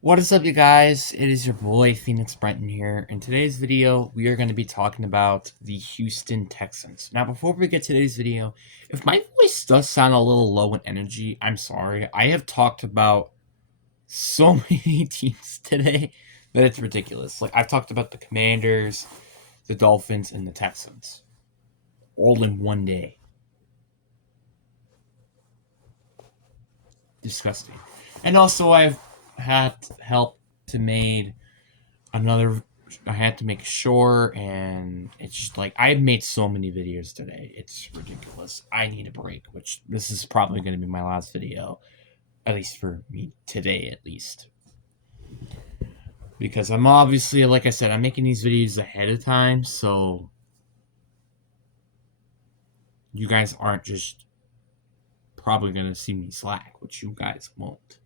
What is up, you guys? It is your boy Phoenix Brenton here. In today's video, we are going to be talking about the Houston Texans. Now, before we get to today's video, if my voice does sound a little low in energy, I'm sorry. I have talked about so many teams today that it's ridiculous. Like, I've talked about the Commanders, the Dolphins, and the Texans all in one day. Disgusting. And also, I've had help to made another. I had to make sure, and it's just like I've made so many videos today. It's ridiculous. I need a break, which this is probably going to be my last video, at least for me today, at least. Because I'm obviously, like I said, I'm making these videos ahead of time, so you guys aren't just probably going to see me slack, which you guys won't.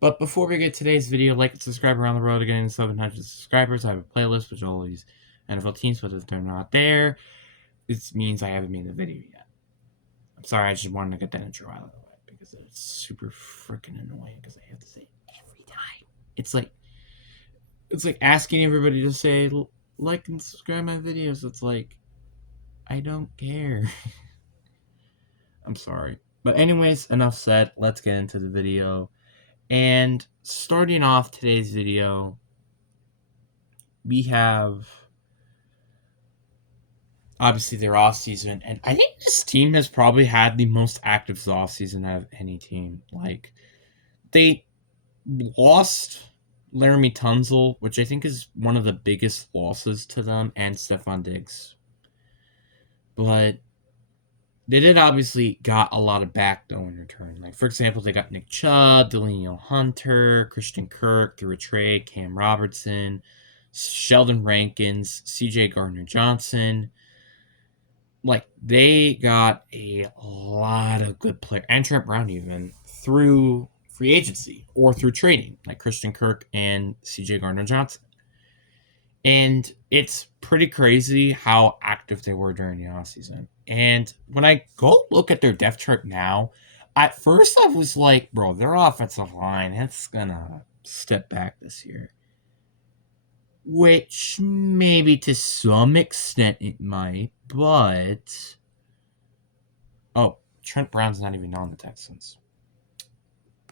But before we get today's video, like and subscribe around the road to getting 700 subscribers. I have a playlist with all these NFL teams, but if they're not there, this means I haven't made a video yet. I'm sorry, I just wanted to get that intro out of the way because it's super freaking annoying because I have to say it every time. It's like asking everybody to say like and subscribe my videos. It's like I don't care. I'm sorry. But anyways, enough said. Let's get into the video. And starting off today's video, we have obviously their off season, and I think this team has probably had the most active off season out of any team. Like they lost Laramie Tunzel, which I think is one of the biggest losses to them, and Stefon Diggs. But they did obviously got a lot of back though in return. Like for example, they got Nick Chubb, Danielle Hunter, Christian Kirk through a trade, Cam Robertson, Sheldon Rankins, C.J. Gardner-Johnson. Like they got a lot of good players, and Trent Brown even through free agency or through trading, like Christian Kirk and C.J. Gardner-Johnson. And it's pretty crazy how active they were during the offseason. And when I go look at their depth chart now, at first I was like, bro, their offensive line, it's gonna step back this year. Which maybe to some extent it might, but oh, Trent Brown's not even on the Texans.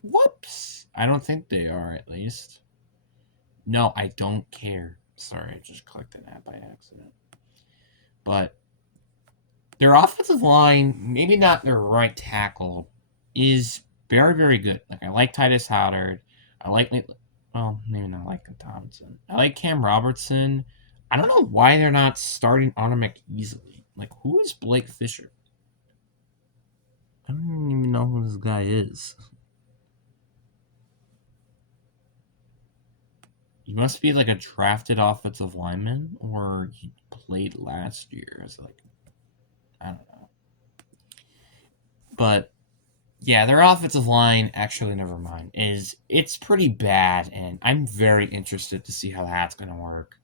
Whoops. I don't think they are, at least. No, I don't care. Sorry, I just clicked an app by accident. But their offensive line, maybe not their right tackle, is very, very good. Like, I like Titus Howard. I like, well, maybe not like Thompson. I like Cam Robertson. I don't know why they're not starting Onomek easily. Like, who is Blake Fisher? I don't even know who this guy is. He must be like a drafted offensive lineman, or he played last year as like, I don't know. But yeah, their offensive line, actually, never mind, it's pretty bad, and I'm very interested to see how that's going to work.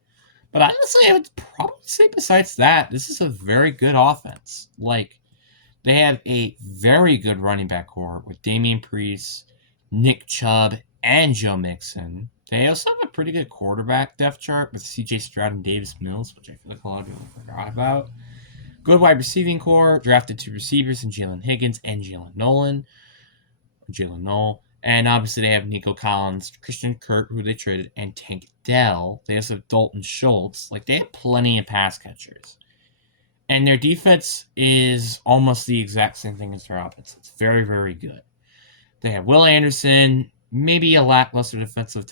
But honestly, I would probably say besides that, this is a very good offense. Like, they have a very good running back core with Damian Priest, Nick Chubb, and Joe Mixon. They also have a pretty good quarterback depth chart with CJ Stroud and Davis Mills, which I feel like a lot of people forgot about. Good wide receiving core, drafted two receivers in Jalen Higgins and Jalen Noel. And obviously they have Nico Collins, Christian Kirk, who they traded, and Tank Dell. They also have Dalton Schultz. Like, they have plenty of pass catchers. And their defense is almost the exact same thing as their offense. It's very, very good. They have Will Anderson, maybe a lackluster defensive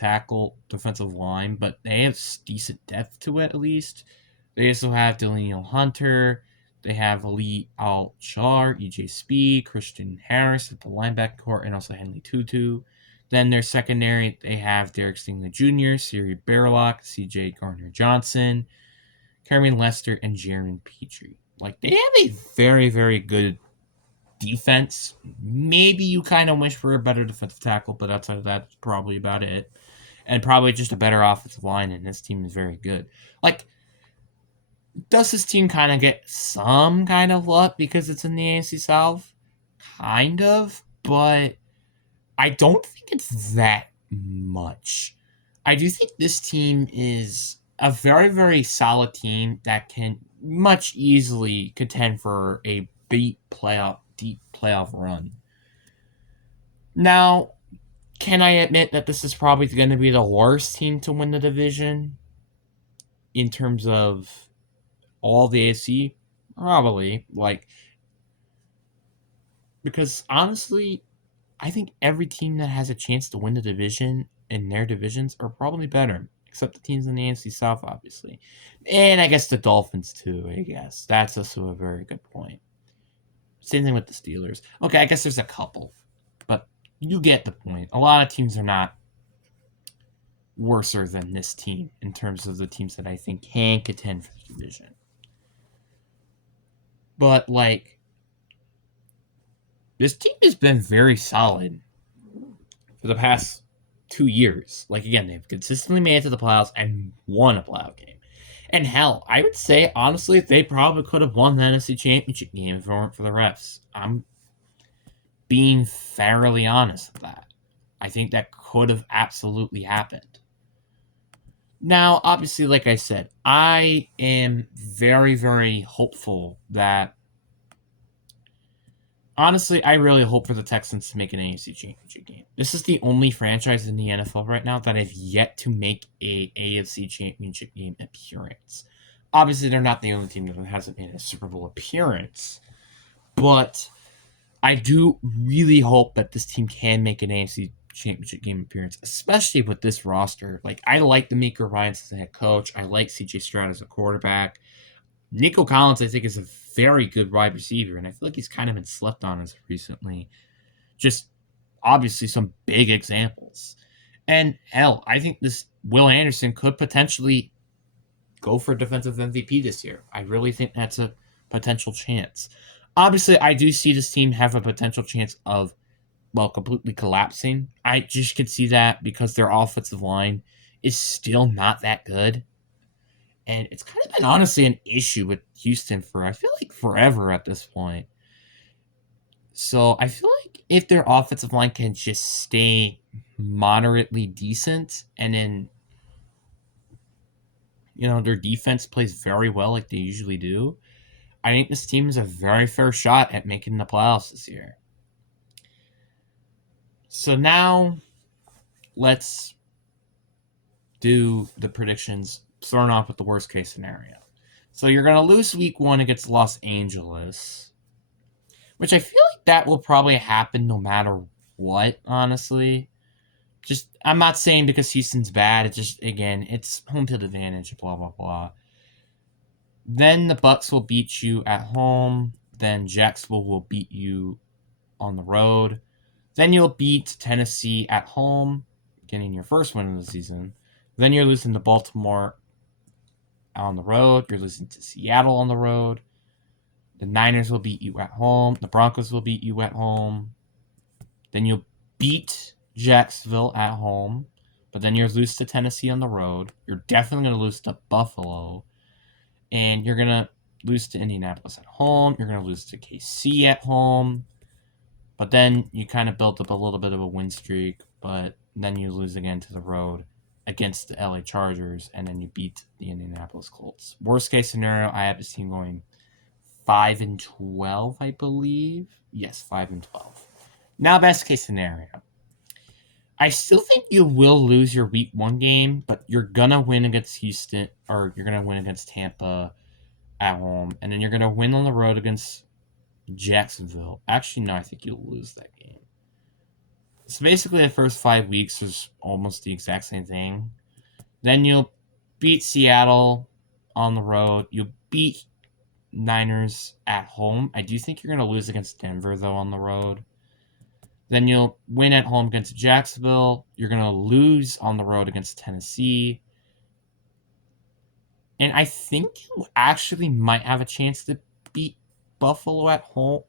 line, but they have decent depth to it at least. They also have Danielle Hunter. They have Ali Al-Shar, EJ Speed, Christian Harris at the linebacker core, and also Henley Tutu. Then their secondary, they have Derek Stingley Jr., Siri Bearlock, CJ Gardner-Johnson, Kerwin Lester, and Jaron Petrie. Like, they have a very, very good defense. Maybe you kind of wish for a better defensive tackle, but outside of that, it's probably about it. And probably just a better offensive line, and this team is very good. Like, does this team kind of get some kind of luck because it's in the AFC South? Kind of, but I don't think it's that much. I do think this team is a very, very solid team that can much easily contend for a deep playoff run. Now, can I admit that this is probably going to be the worst team to win the division in terms of all the AFC? Probably. Because honestly, I think every team that has a chance to win the division in their divisions are probably better, except the teams in the AFC South, obviously. And I guess the Dolphins, too, I guess. That's also a very good point. Same thing with the Steelers. Okay, I guess there's a couple, but you get the point. A lot of teams are not worser than this team in terms of the teams that I think can contend for the division. But, this team has been very solid for the past 2 years. Again, they've consistently made it to the playoffs and won a playoff game. And hell, I would say, honestly, they probably could have won the NFC Championship game if it weren't for the refs. I'm being fairly honest with that. I think that could have absolutely happened. Now, obviously, like I said, I am very, very hopeful that. Honestly, I really hope for the Texans to make an AFC Championship game. This is the only franchise in the NFL right now that have yet to make a AFC Championship game appearance. Obviously, they're not the only team that hasn't made a Super Bowl appearance, but I do really hope that this team can make an AFC Championship game appearance, especially with this roster. I like DeMeco Ryans as a head coach. I like CJ Stroud as a quarterback. Nico Collins, I think, is a very good wide receiver, and I feel like he's kind of been slept on as recently. Just obviously some big examples. And hell, I think this Will Anderson could potentially go for defensive MVP this year. I really think that's a potential chance. Obviously, I do see this team have a potential chance of, completely collapsing. I just could see that because their offensive line is still not that good. And it's kind of been honestly an issue with Houston for, I feel like, forever at this point. So I feel like if their offensive line can just stay moderately decent and then, their defense plays very well like they usually do, I think this team has a very fair shot at making the playoffs this year. So now let's do the predictions, starting off with the worst case scenario. So you're going to lose week 1 against Los Angeles, which I feel like that will probably happen no matter what, honestly. I'm not saying because Houston's bad. It's just, again, it's home field advantage, blah, blah, blah. Then the Bucks will beat you at home. Then Jacksonville will beat you on the road. Then you'll beat Tennessee at home, getting your first win of the season. Then you're losing to Baltimore on the road. You're losing to Seattle on the road. The Niners will beat you at home. The Broncos will beat you at home. Then you'll beat Jacksonville at home. But then you're lose to Tennessee on the road. You're definitely going to lose to Buffalo. And you're going to lose to Indianapolis at home. You're going to lose to KC at home. But then you kind of built up a little bit of a win streak. But then you lose again to the road against the LA Chargers. And then you beat the Indianapolis Colts. Worst case scenario, I have this team going 5-12, I believe. Yes, 5-12. Now, best case scenario. I still think you will lose your week 1 game, but you're going to win against Houston, or you're going to win against Tampa at home, and then you're going to win on the road against Jacksonville. Actually, no, I think you'll lose that game. So basically, the first 5 weeks is almost the exact same thing. Then you'll beat Seattle on the road. You'll beat Niners at home. I do think you're going to lose against Denver, though, on the road. Then you'll win at home against Jacksonville. You're going to lose on the road against Tennessee. And I think you actually might have a chance to beat Buffalo at home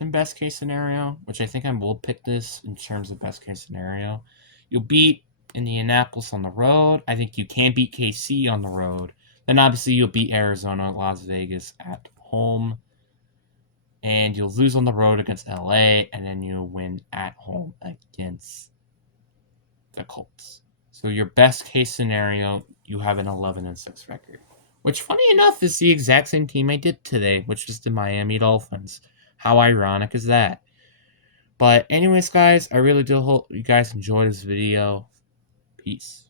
in best case scenario, which I think I will pick this in terms of best case scenario. You'll beat Indianapolis on the road. I think you can beat KC on the road. Then obviously you'll beat Arizona, Las Vegas at home. And you'll lose on the road against LA, and then you'll win at home against Colts. So your best case scenario, you have an 11-6 record. Which, funny enough, is the exact same team I did today, which was the Miami Dolphins. How ironic is that? But anyways, guys, I really do hope you guys enjoyed this video. Peace.